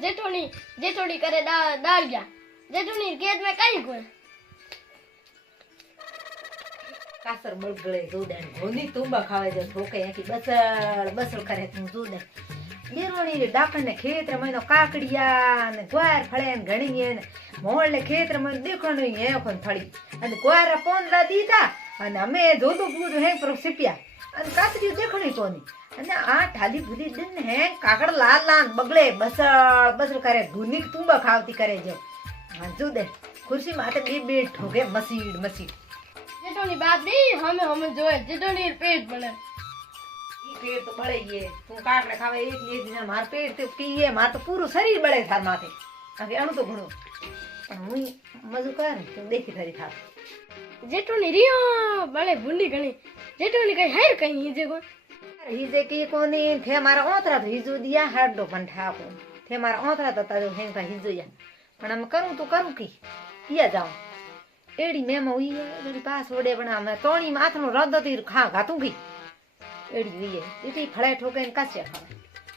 जेठोनी जेठोनी करे डाल गया जेठोनी खेत में कहीं कोई कासर बळगळे जोदन घोनी तुंबा खावे जो ठोके की बसल बसल करे तू जोदन देरोणी डाकण खेत में महीनो काकड़िया ने ग्वार फळे ने घणी ने मोळ ने खेत में देखणो हे कोन थड़ी अने ग्वार पोंदरा दीता अने અમે જોતો પૂરું હે પર સિપિયા અને કાકડી દેખણી કોની અને આ ઢાલી ભૂલી દિન હે કાકડ લાલ લાલ બગડે બસળ બસળ કરે ઘુની તુંબા ખાવતી કરે જો હા જો દે ખુરશી માથે બે બે ઠોકે મસીડ મસીડ जेठोनी बाप दी हमें जोए जेठोनी पेट बने ई पेट तो बळे ये तू काकड़े खावे एक दिन मार पेट तो पीए मार तो पूરું शरीर बळे थार माथे आगे अणु तो घणो पण हुई मजू कर तू देखी थारी था जेठोनी रियो बड़े भुंडी गणी जेठोनी कहीं है कहीं हिजे को हिजे की कोनी थे मारा ओतरा तो हिजो दिया हाडो पण ठाको थे मारा ओतरा तो ताजो हेंका हिजो या पण हम करूं तो करूं की किया जाऊं एड़ी मेम हुई है एड़ी पास ओडे बना मैं तोणी माथनो रदती खा गातू की एड़ी हुई है इती फळे ठोके न कसे खावे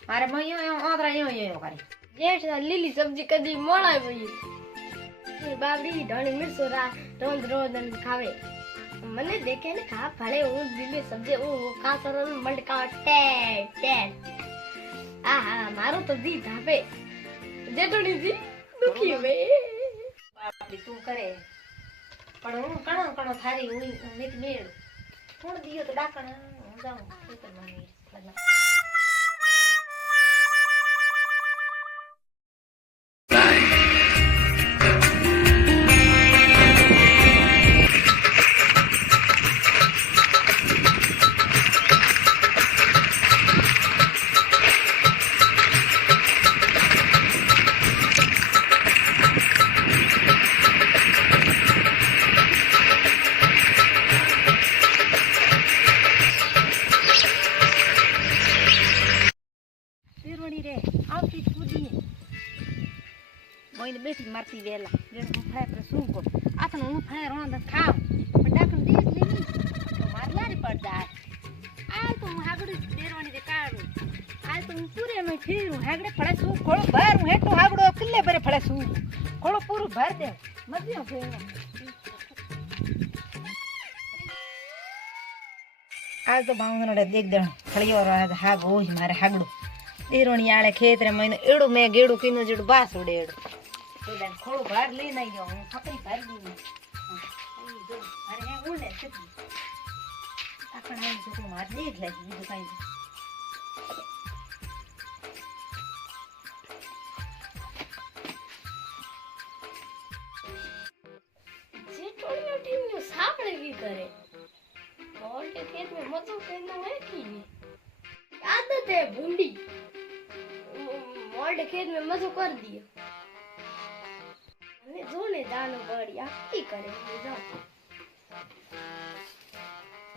मारे मयो यो ओतरा यो यो करे जेठ लीली सब्जी कदी मोळाय वई बाबड़ी ढोणी मिर्चो रा रोज रोज खावे मने देखे ने खा फळे ऊ दिले सब्जी ऊ का सरल मडका टे टे आहा मारो तो दी धापे जेठोनी जी दुखी वे बापड़ी तू करे पण हूं कणो कणो थारी हुई मित मेळ थोड़ दियो तो डाकण हूं जाऊं खेतर में लगा मोइन बेटी मरती वेला जेन को फळे पर सूको आथन उ फळे रोंद खाव पण डाकण देख लेनी तो मारलारी पड़ जाए आ तो हागड़ी देरवानी दे काढू आ तो पूरे में फिरू हागड़े फळे सू खोळो भर हूं हेटो हागड़ो किल्ले भरे फळे सू खोळो पूरो भर दे मजियो फेरो आज तो बांगनडे देख दे खळियो हाग होई मारे हागड़ो देरवानी आळे खेत रे महीनो एडो में गेडो किनो जेडो बास उडे एडो तो देन खोड़ो भर ले नहीं गयो हूं खपरी भर दी जो अरे है उड़े कितनी अपन है जो मार देख ले ये काई जेठोनी टीम नु सापड़े की करे और के खेत में मजो करना है की आदत है भुंडी मोड़ खेत में मजो कर दियो ने जोने दानो बढ़िया की करे जाओ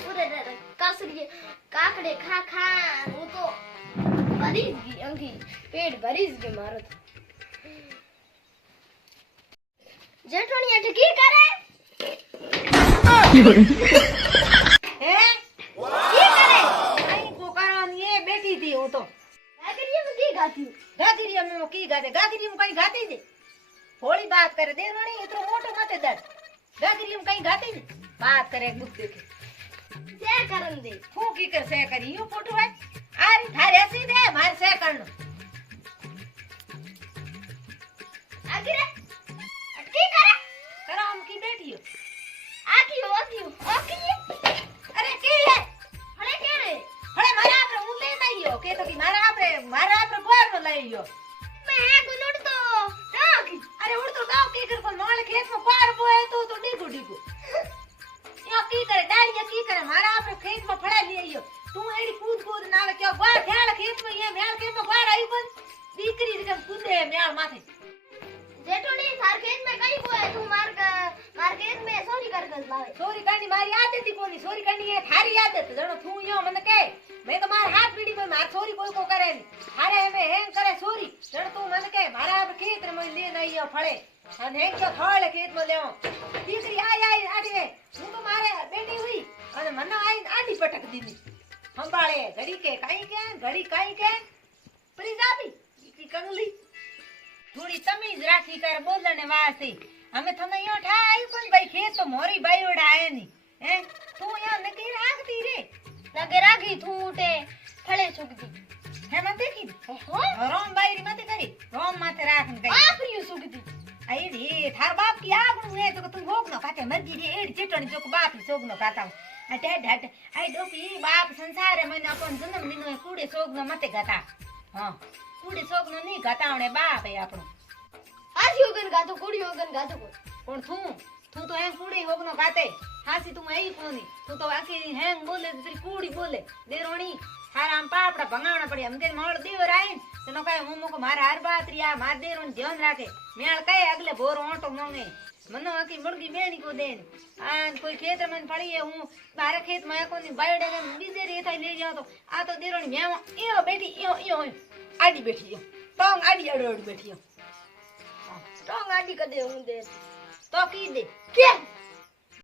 पूरे रे कासरी काकड़े खा खा वो तो भरीज गई अंगी पेट भरीज के मारो तो जेठोनी अठ की करे है की करे नहीं को कारण ये बैठी थी वो तो गागरिया में की गाती गागरिया में की गाते गागरिया में कहीं गाती थी थोड़ी बात करे देवरानी इतरो मोटो मते दर गागरिया में कहीं गाती थी बात करे बुक देखे से करन दे तू की कर से करी यो फोटो है आरी थारे ऐसी दे मार से करनो आगे रे की करे करो हम की बैठी हो आकी अरे की है अरे के रे हळे मारा आपरे उ ले नहीं हो के तो की मारा आपरे गोर में लई हो मैं है को नोट तो टाकी अरे उड़ तो गांव के कर को नोल खेत में पार बोए तो डीगू डीगू यो की करे डालिया की करे मारा आपरे खेत में फड़ा लिए हो तू एडी कूद नावे क्यों बार ध्यान खेत में ये मेल खेत में बार आई बन दीकरी जगह कूदे मेल माथे जेठोनी थार खेत में कहीं को है तू मार खेत में सोरी कर लावे सोरी करनी मारी आदत थी कोनी सोरी करनी है थारी आदत जणो तू यो मन के मैं तो मार हाथ पीड़ी में मार सोरी कोई को करे थारे में हेंग करे सोरी जण तू मन के मारा खेत में ले नहीं हो फळे अन हेंग तो थोड़े खेत में लेओ तीसरी आई आडे तू तो मारे बेटी हुई अन मन आई आडी पटक दीनी संभाळे घड़ी के काई के परी जाबी की कंगली બાકી તમે જ રાખી કર બોલને વાસી અમે તમને યો ઠાઈ પણ ભાઈ ખેત તો મોરી બાયોડા આયે ની હે તું યો નકી રાખતી રે નગે રાખી તું ઉઠે ફળે સુકતી હે માં દેખી હો રોમ બાયરી માથે કરી રોમ માથે રાખન કઈ બાપરીયું સુકતી આઈ રે થાર બાપ કી આગણું હે તો તું ભોગ નો કાતે મરજી રે એડી ચટણી ચોક બાપ સોગ નો કાતા અટે ઢટ આઈ ડોકી બાપ સંસારે મને આપણ જન્મ લીનો કુડે સોગ નો મતે ગાતા હા કુડે સોગ નો ની ગાતાવણે બાપ હે આપણો આજી ઓગન ગાતો કુડી ઓગન ગાતો પણ તું તો હેંગ કુડી હોગ નો ગાતે હાસી તું એઈ કોની તું તો આખી હેંગ બોલે તો કુડી બોલે દેરોણી હારા આમ પાપડા ભંગાવણા પડ્યા એમ કે મોળ દેવર આઈ તનો કાય હું મોકો મારા હાર બાત્રિયા માર દેરોણ ધ્યાન રાખે મેળ કાય અગલે ભોર ઓટો મોંગે મનો આખી મુર્ગી બેણી કો દેન આન કોઈ ખેતર માં પડીએ હું મારા ખેત માં કોની બાયડે ને બીજે રે થાય લઈ જાવ તો આ તો દેરોણી મેવા ઈયો બેઠી ઈયો આડી બેઠી ટોંગ આડી અડોડ બેઠી ટોંગ આડી કદે હું દે તો કી દે કે